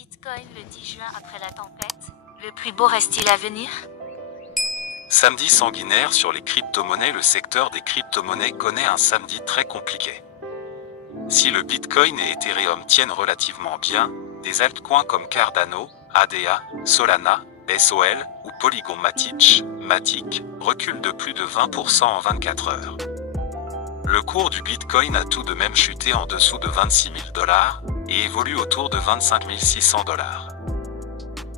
Bitcoin le 10 juin après la tempête, le plus beau reste-t-il à venir? Samedi sanguinaire sur les crypto-monnaies. Le secteur des crypto-monnaies connaît un samedi très compliqué. Si le Bitcoin et Ethereum tiennent relativement bien, des altcoins comme Cardano, ADA, Solana, SOL ou Polygon Matic reculent de plus de 20% en 24 heures. Le cours du Bitcoin a tout de même chuté en dessous de 26 000 $ et évolue autour de 25 600 $.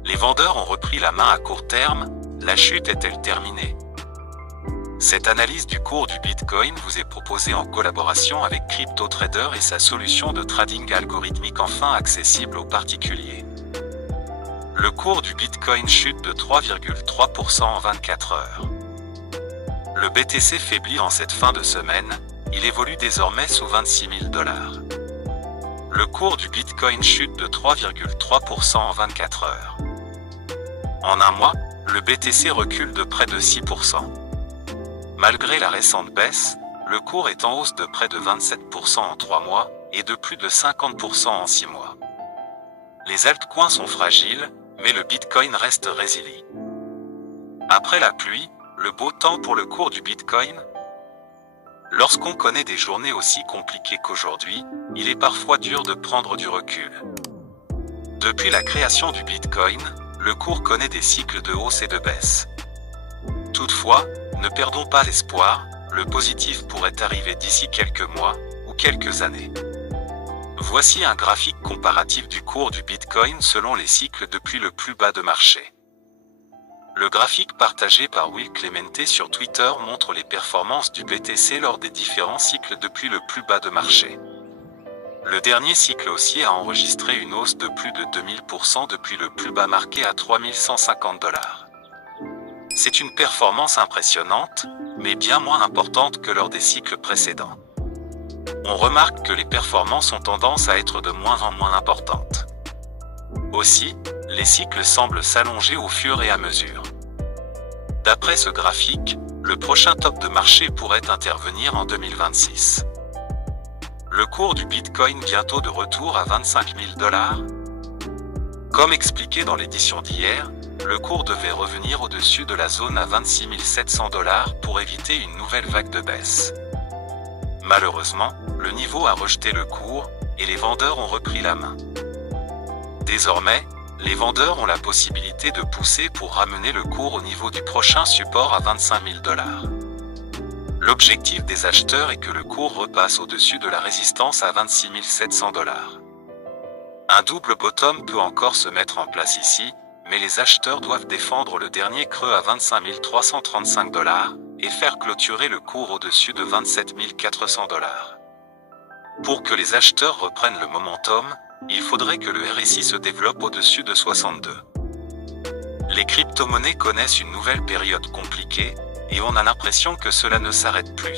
Les vendeurs ont repris la main à court terme. La chute est-elle terminée? Cette analyse du cours du Bitcoin vous est proposée en collaboration avec CryptoTrader et sa solution de trading algorithmique enfin accessible aux particuliers. Le cours du Bitcoin chute de 3,3% en 24 heures. Le BTC faiblit en cette fin de semaine, il évolue désormais sous 26 000 $. Le cours du Bitcoin chute de 3,3% en 24 heures. En un mois, le BTC recule de près de 6%. Malgré la récente baisse, le cours est en hausse de près de 27% en 3 mois et de plus de 50% en 6 mois. Les altcoins sont fragiles, mais le Bitcoin reste résilient. Après la pluie, le beau temps pour le cours du Bitcoin? Lorsqu'on connaît des journées aussi compliquées qu'aujourd'hui, il est parfois dur de prendre du recul. Depuis la création du Bitcoin, le cours connaît des cycles de hausse et de baisse. Toutefois, ne perdons pas l'espoir, le positif pourrait arriver d'ici quelques mois ou quelques années. Voici un graphique comparatif du cours du Bitcoin selon les cycles depuis le plus bas de marché. Le graphique partagé par Will Clemente sur Twitter montre les performances du BTC lors des différents cycles depuis le plus bas de marché. Le dernier cycle haussier a enregistré une hausse de plus de 2000% depuis le plus bas marqué à 3150 $. C'est une performance impressionnante, mais bien moins importante que lors des cycles précédents. On remarque que les performances ont tendance à être de moins en moins importantes. Aussi, les cycles semblent s'allonger au fur et à mesure. D'après ce graphique, le prochain top de marché pourrait intervenir en 2026. Le cours du Bitcoin bientôt de retour à 25 000 $. Comme expliqué dans l'édition d'hier, le cours devait revenir au-dessus de la zone à 26 700 $ pour éviter une nouvelle vague de baisse. Malheureusement, le niveau a rejeté le cours, et les vendeurs ont repris la main. Désormais, les vendeurs ont la possibilité de pousser pour ramener le cours au niveau du prochain support à 25 000 $. L'objectif des acheteurs est que le cours repasse au-dessus de la résistance à 26 700 $. Un double bottom peut encore se mettre en place ici, mais les acheteurs doivent défendre le dernier creux à 25 335 $ et faire clôturer le cours au-dessus de 27 400 $. Pour que les acheteurs reprennent le momentum, il faudrait que le RSI se développe au-dessus de 62. Les crypto-monnaies connaissent une nouvelle période compliquée, et on a l'impression que cela ne s'arrête plus.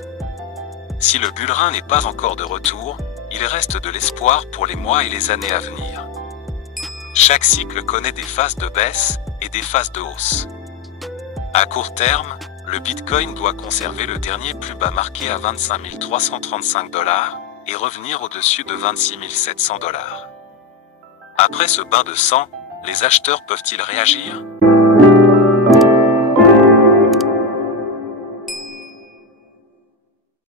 Si le bullrun n'est pas encore de retour, il reste de l'espoir pour les mois et les années à venir. Chaque cycle connaît des phases de baisse et des phases de hausse. À court terme, le Bitcoin doit conserver le dernier plus bas marqué à 25 335 $ et revenir au-dessus de 26 700 $. Après ce bain de sang, les acheteurs peuvent-ils réagir?